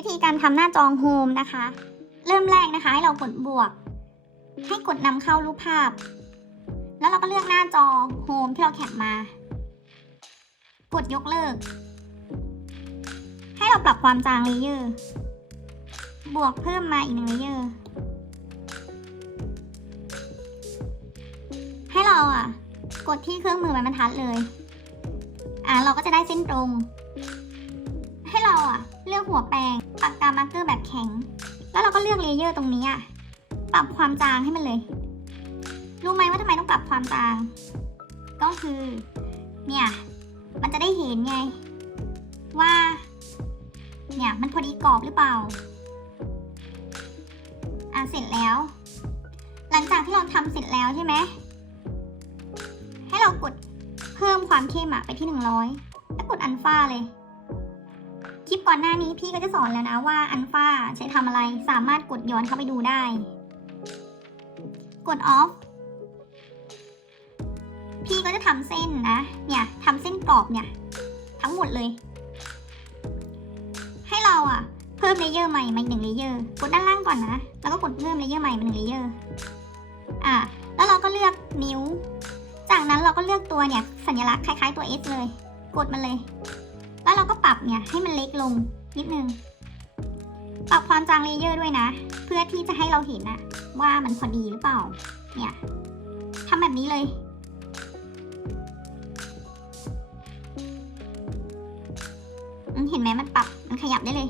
วิธีการทำหน้าจอโฮมนะคะ เริ่มแรกนะคะให้เรากดบวก ให้กดนำเข้ารูปภาพ แล้วเราก็เลือกหน้าจอโฮมที่เราแคปมา กดยกเลิก ให้เราปรับความจางเลเยอร์ บวกเพิ่มมาอีกหนึ่งเลเยอร์ ให้เราอะ กดที่เครื่องมือไม้บรรทัดเลย อ่าเราก็จะได้เส้นตรง หัวแปรงปากกามาร์เกอร์แบบแข็ง แล้วเราก็เลือกเลเยอร์ตรงนี้อะปรับความจางให้มันเลย รู้ไหมว่าทำไมต้องปรับความจาง ก็คือ เนี่ย มันจะได้เห็นไง ว่า เนี่ย มันพอดีกรอบหรือเปล่า อะเสร็จแล้ว หลังจากที่เราทำเสร็จแล้วใช่ไหม ให้เรากดเพิ่มความเข้มอะไปที่ 100 แล้วกดอันฟ้าเลย คลิปก่อนหน้านี้พี่ก็จะสอนแล้วนะว่าอันฟ้าใช้ทำอะไรสามารถกดย้อนเข้าไปดูได้ กดออฟพี่ก็จะทำเส้นนะ เนี่ยทำเส้นกรอบเนี่ย ทั้งหมดเลย ให้เราอะเพิ่มเลเยอร์ใหม่มาหนึ่งเลเยอร์กดด้านล่างก่อนนะ แล้วก็กดเพิ่มเลเยอร์ใหม่มาหนึ่งเลเยอร์อะแล้วเราก็เลือกนิ้ว จากนั้นเราก็เลือกตัวเนี่ยสัญลักษณ์คล้ายๆตัว S เลย กดมันเลย แล้วเราก็ปรับเนี่ยให้มันเล็กลงนิดนึง ปรับความจางเลเยอร์ด้วยนะ เพื่อที่จะให้เราเห็นอะว่ามันพอดีหรือเปล่า เนี่ยทำแบบนี้เลยเห็นไหมมันปรับ มันขยับได้เลย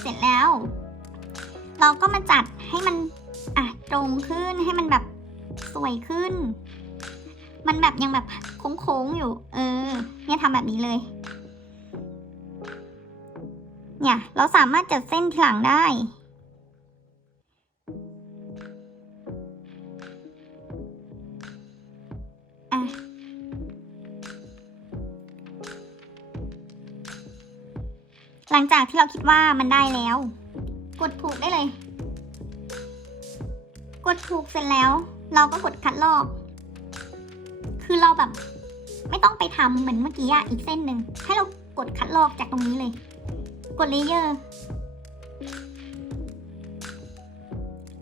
เสร็จแล้ว เราก็มาจัดให้มันอะตรงขึ้นให้มันแบบสวยขึ้น มันแบบยังแบบโค้งๆอยู่ เออ เนี่ยทำแบบนี้เลย เนี่ย เราสามารถจัดเส้นทีหลังได้ หลังจากที่เราคิดว่ามันได้แล้ว กดถูกได้เลย กดถูกเสร็จแล้ว เราก็กดคัดลอก คือเราแบบ ไม่ต้องไปทำเหมือนเมื่อกี้อะอีกเส้นหนึ่งให้เรากดคัดลอกจากตรงนี้เลย กดเลเยอร์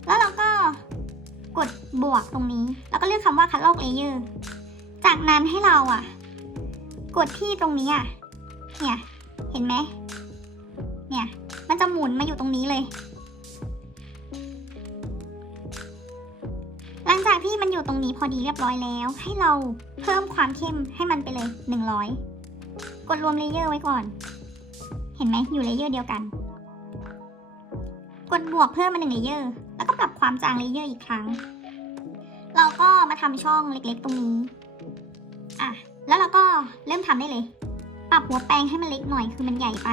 แล้วเราก็กดบวกตรงนี้ แล้วก็เลือกคำว่าคัดลอกเลเยอร์จากนั้นให้เราอะกดที่ตรงนี้อะเนี่ย เห็นไหม เนี่ย มันจะหมุนมาอยู่ตรงนี้เลย หลังจากที่มันอยู่ตรงนี้พอดีเรียบร้อยแล้ว ให้เราเพิ่มความเข้มให้มันไปเลย 100 กดรวมเลเยอร์ไว้ก่อน เห็นไหมอยู่เลเยอร์เดียวกัน กดบวกเพิ่มมาหนึ่งเลเยอร์ แล้วก็ปรับความจางเลเยอร์อีกครั้ง เราก็มาทำช่องเล็กๆตรงนี้ อะ แล้วเราก็เริ่มทำได้เลย ปรับหัวแปรงให้มันเล็กหน่อยคือมันใหญ่ไป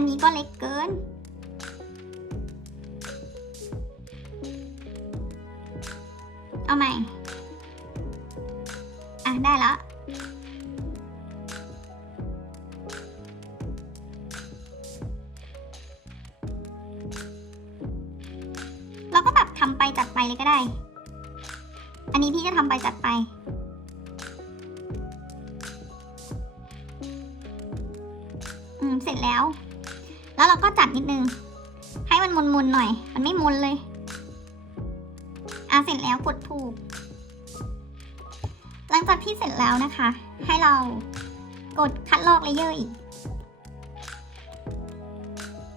อันนี้ก็เล็กเกิน เอาใหม่ อะ ได้แล้วเราก็แบบทำไปจัดไปเลยก็ได้ อันนี้พี่จะทำไปจัดไปอืมเสร็จแล้ว แล้วเราก็จัดนิดนึง ให้มันมนๆหน่อย มันไม่มนเลยอะเสร็จแล้วกดถูก หลังจากที่เสร็จแล้วนะคะ ให้เรากดคัดลอกเลเยอร์อีก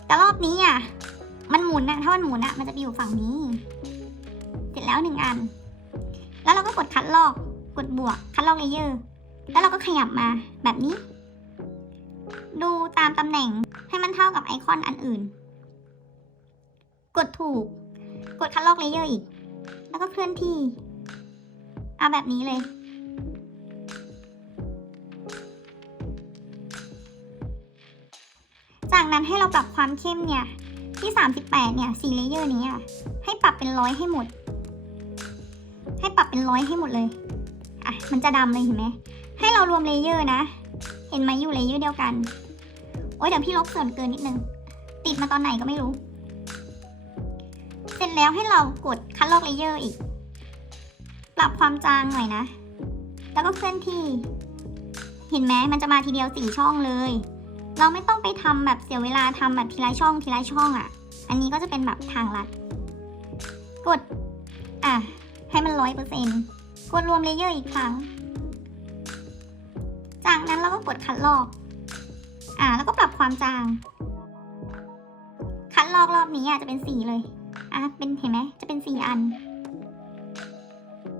แต่รอบนี้อะ มันหมุนนะถ้ามันหมุนอะมันจะไปอยู่ฝั่งนี้ เสร็จแล้วหนึ่งอัน แล้วเราก็กดคัดลอก กดบวก คัดลอกเลเยอร์ แล้วเราก็ขยับมาแบบนี้ ดูตามตำแหน่ง ให้มันเท่ากับไอคอนอันอื่น กดถูก กดคัดลอกเลเยอร์อีก แล้วก็เคลื่อนที่ เอาแบบนี้เลย จากนั้นให้เราปรับความเข้มเนี่ย ที่ 38 เนี่ยสีเลเยอร์นี้อะให้ปรับเป็นร้อยให้หมด ให้ปรับเป็นร้อยให้หมดเลย อะ มันจะดำเลยเห็นไหม ให้เรารวมเลเยอร์นะ เห็นไหมอยู่เลเยอร์เดียวกัน โอ๊ยเดี๋ยวพี่ลบส่วนเกินนิดนึง ติดมาตอนไหนก็ไม่รู้ เสร็จแล้วให้เรากดคัดลอกเลเยอร์อีก ปรับความจางหน่อยนะ แล้วก็เคลื่อนที่ เห็นไหมมันจะมาทีเดียวสี่ช่องเลย เราไม่ต้องไปทำแบบเสียเวลาทำแบบทีละช่องทีละช่องอะ่ะ อันนี้ก็จะเป็นแบบทางลัด กด อะ ให้มันร้อยเปอร์เซ็นกดรวมเลเยอร์อีกครั้ง จากนั้นเราก็กดคัดลอก อ่า แล้วก็ปรับความจาง คัดลอกรอบนี้อะจะเป็นสีเลย อะเป็นเห็นไหมจะเป็นสี่อัน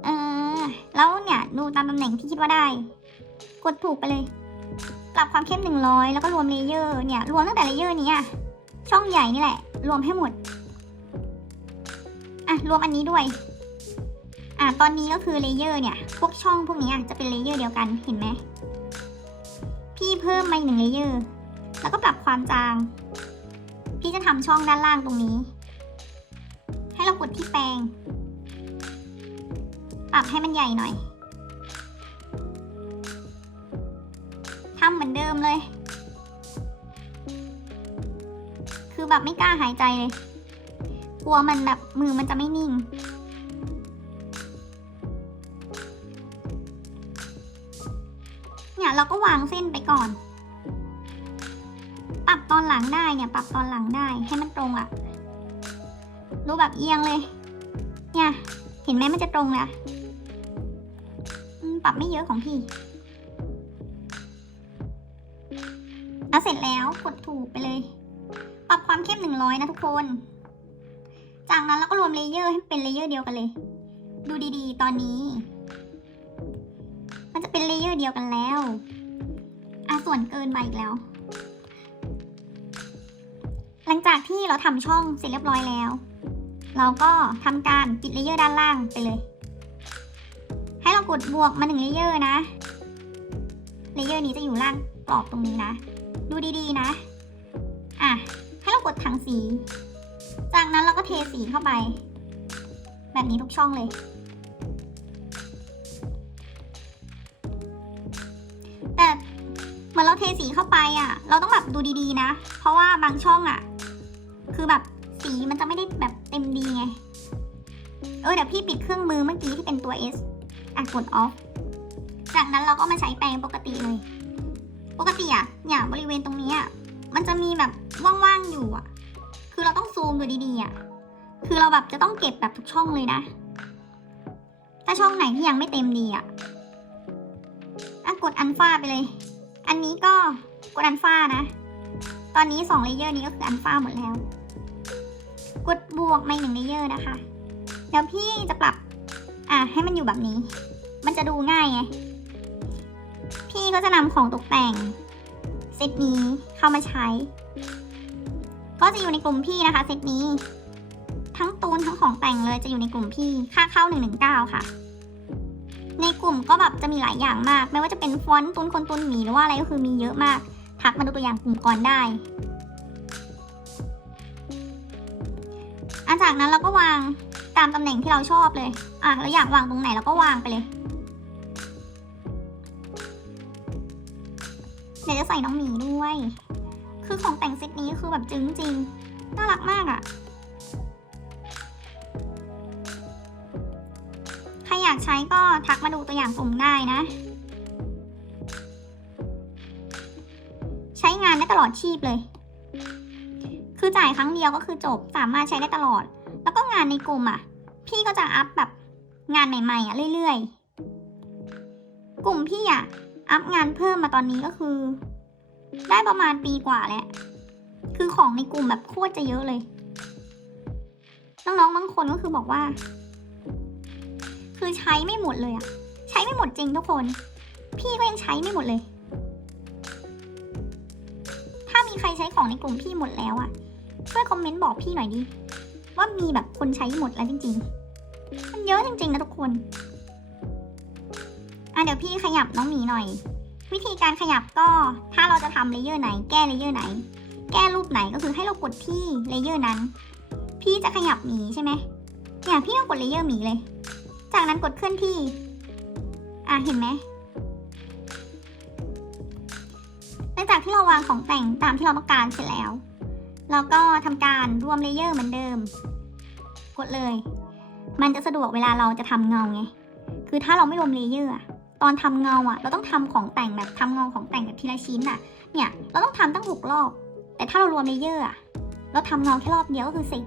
เออ แล้วเนี่ยดูตามตำแหน่งที่คิดว่าได้ กดถูกไปเลย ปรับความเข้มหนึ่งร้อยแล้วก็รวมเลเยอร์ เนี่ย รวมตั้งแต่เลเยอร์นี้อะ ช่องใหญ่นี่แหละ รวมให้หมด อะ รวมอันนี้ด้วย อะ ตอนนี้ก็คือเลเยอร์เนี่ย พวกช่องพวกนี้อะจะเป็นเลเยอร์เดียวกัน เห็นไหม เพิ่มมาหนึ่งเลเยอร์ แล้วก็ปรับความจาง พี่จะทำช่องด้านล่างตรงนี้ ให้เรากดที่แปรงปรับให้มันใหญ่หน่อยทำเหมือนเดิมเลย คือแบบไม่กล้าหายใจเลย กลัวมันแบบมือมันจะไม่นิ่ง เราก็วางเส้นไปก่อน ปรับตอนหลังได้เนี่ย ปรับตอนหลังได้ให้มันตรงอะดูแบบเอียงเลย เนี่ย เห็นไหมมันจะตรงนะปรับไม่เยอะของพี่แล้วเสร็จแล้วกดถูกไปเลย ปรับความเข้มหนึ่งร้อยนะทุกคน จากนั้นเราก็รวมเลเยอร์ให้เป็นเลเยอร์เดียวกันเลย ดูดีๆ ตอนนี้ มันจะเป็นเลเยอร์เดียวกันแล้ว อะส่วนเกินมาอีกแล้ว หลังจากที่เราทำช่องเสร็จเรียบร้อยแล้ว เราก็ทำการปิดเลเยอร์ด้านล่างไปเลย ให้เรากดบวกมาหนึ่งเลเยอร์นะ เลเยอร์นี้จะอยู่ล่างกรอบตรงนี้นะ ดูดีๆนะ อะ ให้เรากดถังสี จากนั้นเราก็เทสีเข้าไป แบบนี้ทุกช่องเลย เราเทสีเข้าไปอะ เราต้องแบบดูดีๆนะ เพราะว่าบางช่องอะ คือแบบสีมันจะไม่ได้แบบเต็มดีไง เออเดี๋ยวพี่ปิดเครื่องมือเมื่อกี้ที่เป็นตัว S อะกด off จากนั้นเราก็มาใช้แปรงปกติเลย ปกติอะเนี่ยบริเวณตรงนี้อะ มันจะมีแบบว่างๆอยู่อะ คือเราต้องซูมดูดีๆอะ คือเราแบบจะต้องเก็บแบบทุกช่องเลยนะ ถ้าช่องไหนที่ยังไม่เต็มดีอะอะกดอันฟ้าไปเลย อันนี้ก็กดอันฟ้านะ ตอนนี้สองเลเยอร์นี้ก็คืออันฟ้าหมดแล้ว กดบวกมาหนึ่งเลเยอร์นะคะ เดี๋ยวพี่จะปรับ อะให้มันอยู่แบบนี้ มันจะดูง่ายไง พี่ก็จะนำของตกแต่งเซตนี้เข้ามาใช้ ก็จะอยู่ในกลุ่มพี่นะคะเซตนี้ ทั้งตูนทั้งของแต่งเลยจะอยู่ในกลุ่มพี่ ค่าเข้า 119 ค่ะ ในกลุ่มก็แบบจะมีหลายอย่างมาก ไม่ว่าจะเป็นฟอนต์ตูนคนตูนหมีหรือว่าอะไรก็คือมีเยอะมาก ทักมาดูตัวอย่างกลุ่มก่อนได้อันจากนั้นเราก็วางตามตำแหน่งที่เราชอบเลย อะเราอยากวางตรงไหนเราก็วางไปเลย เดี๋ยวจะใส่น้องหมีด้วย คือของแต่งเซตนี้คือแบบจึ้งจริง น่ารักมากอะ่ะากใช้ก็ทักมาดูตัวอย่างกลุ่มได้นะ ใช้งานได้ตลอดชีพเลย คือจ่ายครั้งเดียวก็คือจบสามารถใช้ได้ตลอด แล้วก็งานในกลุ่มอะ พี่ก็จะอัพแบบงานใหม่ๆอะเรื่อยๆ กลุ่มพี่อะอัพงานเพิ่มมาตอนนี้ก็คือ ได้ประมาณปีกว่าแล้วคือของในกลุ่มแบบโคตรจะเยอะเลย น้องๆบางคนก็คือบอกว่า คือใช้ไม่หมดเลยอะใช้ไม่หมดจริงทุกคน พี่ก็ยังใช้ไม่หมดเลย ถ้ามีใครใช้ของในกลุ่มพี่หมดแล้วอะช่วยคอมเมนต์บอกพี่หน่อยดิว่ามีแบบคนใช้หมดแล้วจริง ๆ มันเยอะจริง ๆ นะทุกคน อะเดี๋ยวพี่ขยับน้องหมีหน่อย วิธีการขยับก็ถ้าเราจะทำเลเยอร์ไหน แก้เลเยอร์ไหน แก้รูปไหนก็คือให้เรากดที่เลเยอร์นั้น พี่จะขยับหมีใช่ไหมเนี่ยพี่ก็กดเลเยอร์หมีเลย จากนั้นกดเคลื่อนที่ อะเห็นไหมหลังจากที่เราวางของแต่งตามที่เราต้องการเสร็จแล้ว เราก็ทำการรวมเลเยอร์เหมือนเดิม กดเลย มันจะสะดวกเวลาเราจะทำเงาไง คือถ้าเราไม่รวมเลเยอร์ตอนทำเงาอะเราต้องทำของแต่งแบบทำเงาของแต่งแบบทีละชิ้นอะเนี่ย เราต้องทำตั้งหกรอบ แต่ถ้าเรารวมเลเยอร์อะเราทำเงาแค่รอบเดียวก็คือสิบ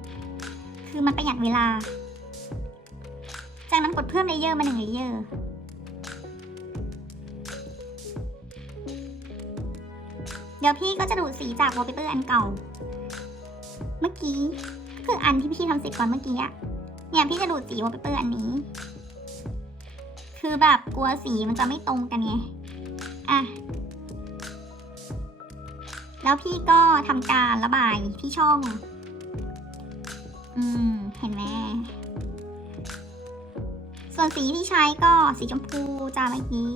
คือมันประหยัดเวลา จากนั้นกดเพิ่มเลเยอร์มาหนึ่งเลเยอร์เดี๋ยวพี่ก็จะดูดสีจากวอลเปเปอร์อันเก่า เมื่อกี้คืออันที่พี่ทำเสร็จก่อนเมื่อกี้อะเนี่ยพี่จะดูดสีวอลเปเปอร์อันนี้ คือแบบกลัวสีมันจะไม่ตรงกันไงอะแล้วพี่ก็ทำการระบายที่ช่อง อืม เห็นไหม ส่วนสีที่ใช้ก็สีชมพูจ้าเมื่อกี้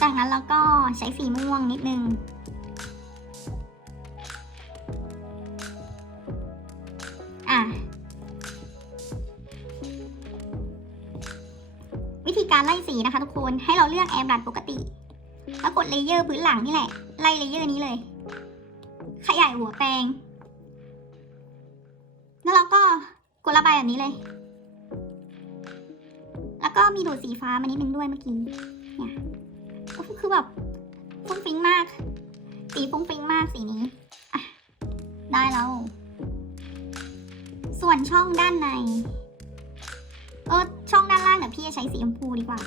จากนั้นเราก็ใช้สีม่วงนิดนึง อะ วิธีการไล่สีนะคะทุกคน ให้เราเลือกแอร์บรัดปกติ แล้วกดเลเยอร์พื้นหลังนี่แหละ ไล่เลเยอร์นี้เลย ขยายหัวแปรงแล้วเราก็กดระบายแบบนี้เลย แล้วก็มีดูดสีฟ้ามานิดนึงด้วยเมื่อกี้เนี่ยก็คือแบบฟุ้งฟิ้งมาก สีฟุ้งฟิ้งมากสีนี้อะได้แล้ว ส่วนช่องด้านในเออช่องด้านล่างเดี๋ยวพี่จะใช้สีชมพูดีกว่า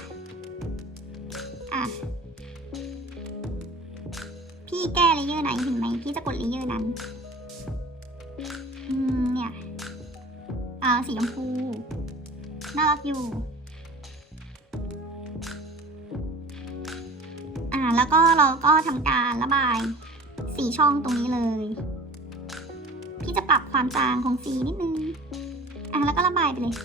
อะ พี่แก้เลเยอร์ไหนเห็นไหมพี่จะกดเลเยอร์นั้น อืมเนี่ยเอาสีชมพูน่ารักอยู่ อ่าแล้วก็เราก็ทำการระบายสีช่องตรงนี้เลย พี่จะปรับความจางของสีนิดนึง อะแล้วก็ระบายไปเลย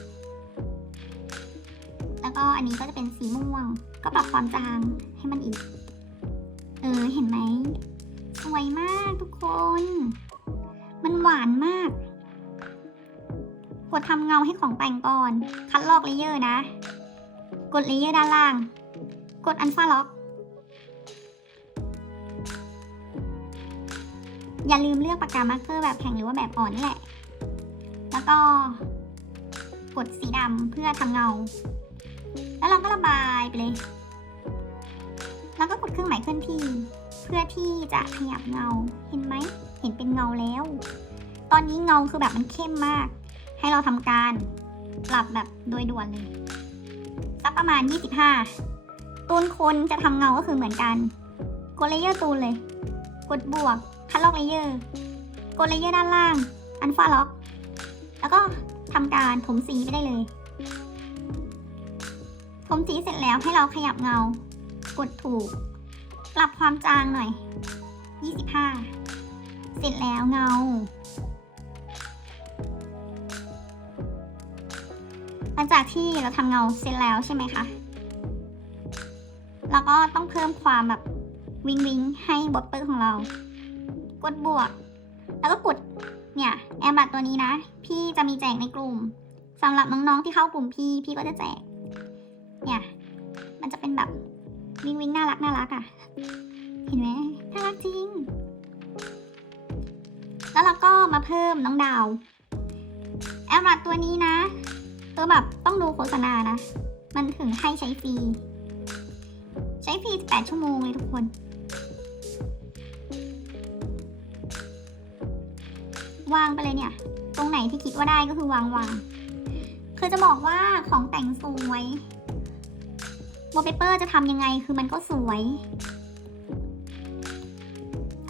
แล้วก็อันนี้ก็จะเป็นสีม่วง ก็ปรับความจางให้มันอีก เออเห็นไหมสวยมากทุกคน มันหวานมากกดทำเงาให้ของแต่งก่อน คัดลอกเลเยอร์นะ กดเลเยอร์ด้านล่าง กดอันฟาล็อก อย่าลืมเลือกปากกามาร์เกอร์แบบแข็งหรือว่าแบบอ่อนนี่แหละ แล้วก็กดสีดำเพื่อทำเงา แล้วเราก็ระบายไปเลย เครื่องหมายเคลื่อนที่ เพื่อที่จะขยับเงา เห็นไหม เห็นเป็นเงาแล้ว ตอนนี้เงาคือแบบมันเข้มมาก ให้เราทำการปรับแบบโดยด่วนเลยสักประมาณ 25 ตูนคนจะทำเงาก็คือเหมือนกัน กดเลเยอร์ตูนเลย กดบวก คัดลอกเลเยอร์ กดเลเยอร์ด้านล่าง อันฟาล็อก แล้วก็ทำการถมสีไปได้เลยถมสีเสร็จแล้วให้เราขยับเงา กดถูก ปรับความจางหน่อย 25 เสร็จแล้วเงา หลังจากที่เราทำเงาเสร็จแล้วใช่ไหมคะเราก็ต้องเพิ่มความแบบวิงวิงให้บอตเปอร์ของเรา กดบวก แล้วก็กดเนี่ยแอมบัตตัวนี้นะ พี่จะมีแจกในกลุ่มสำหรับน้องๆที่เข้ากลุ่มพี่พี่ก็จะแจก เนี่ย มันจะเป็นแบบวิงวิงน่ารักน่ารักอะ่ะ เห็นไหมน่ารักจริง แล้วเราก็มาเพิ่มน้องดาว แอมบัตตัวนี้นะตัวแบบต้องดูโฆษณานะ มันถึงให้ใช้ฟรี ใช้ฟรี8ชั่วโมงเลยทุกคน วางไปเลยเนี่ย ตรงไหนที่คิดว่าได้ก็คือวางวางคือจะบอกว่าของแต่งสวยวอลเปเปอร์จะทำยังไงคือมันก็สวย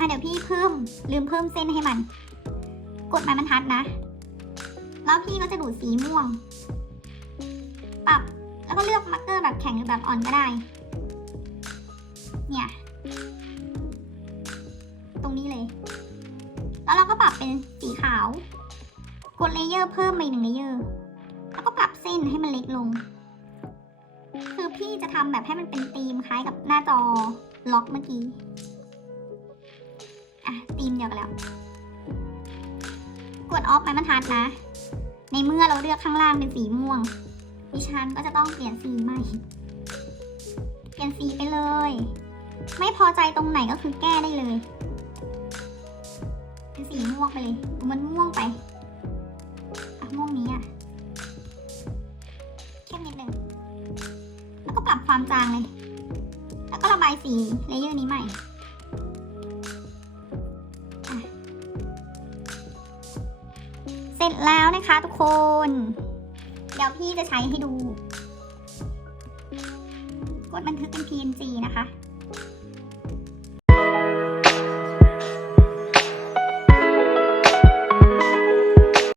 อะเดี๋ยวพี่เพิ่มลืมเพิ่มเส้นให้มัน กดไม้บรรทัดนะ แล้วพี่ก็จะดูดสีม่วง ปรับ แล้วก็เลือกมาร์กเกอร์แบบแข็งหรือแบบอ่อนก็ได้ เนี่ย ตรงนี้เลย แล้วเราก็ปรับเป็นสีขาว กดเลเยอร์เพิ่มไปหนึ่งเลเยอร์ แล้วก็ปรับเส้นให้มันเล็กลง คือพี่จะทำแบบให้มันเป็นธีมคล้ายกับหน้าจอล็อกเมื่อกี้ ธีมเดียวกันแล้ว กดออฟไม้บรรทัดนะ ในเมื่อเราเลือกข้างล่างเป็นสีม่วง ดิฉันก็จะต้องเปลี่ยนสีใหม่ เปลี่ยนสีไปเลย ไม่พอใจตรงไหนก็คือแก้ได้เลย เป็นสีม่วงไปเลย มันม่วงไปอะม่วงนี้อะเข้มนิดนึง แล้วก็ปรับความจางเลย แล้วก็ระบายสีเลเยอร์นี้ใหม่ ร็จแล้วนะคะทุกคน เดี๋ยวพี่จะใช้ให้ดู กดบันทึกเป็น PNG นะคะ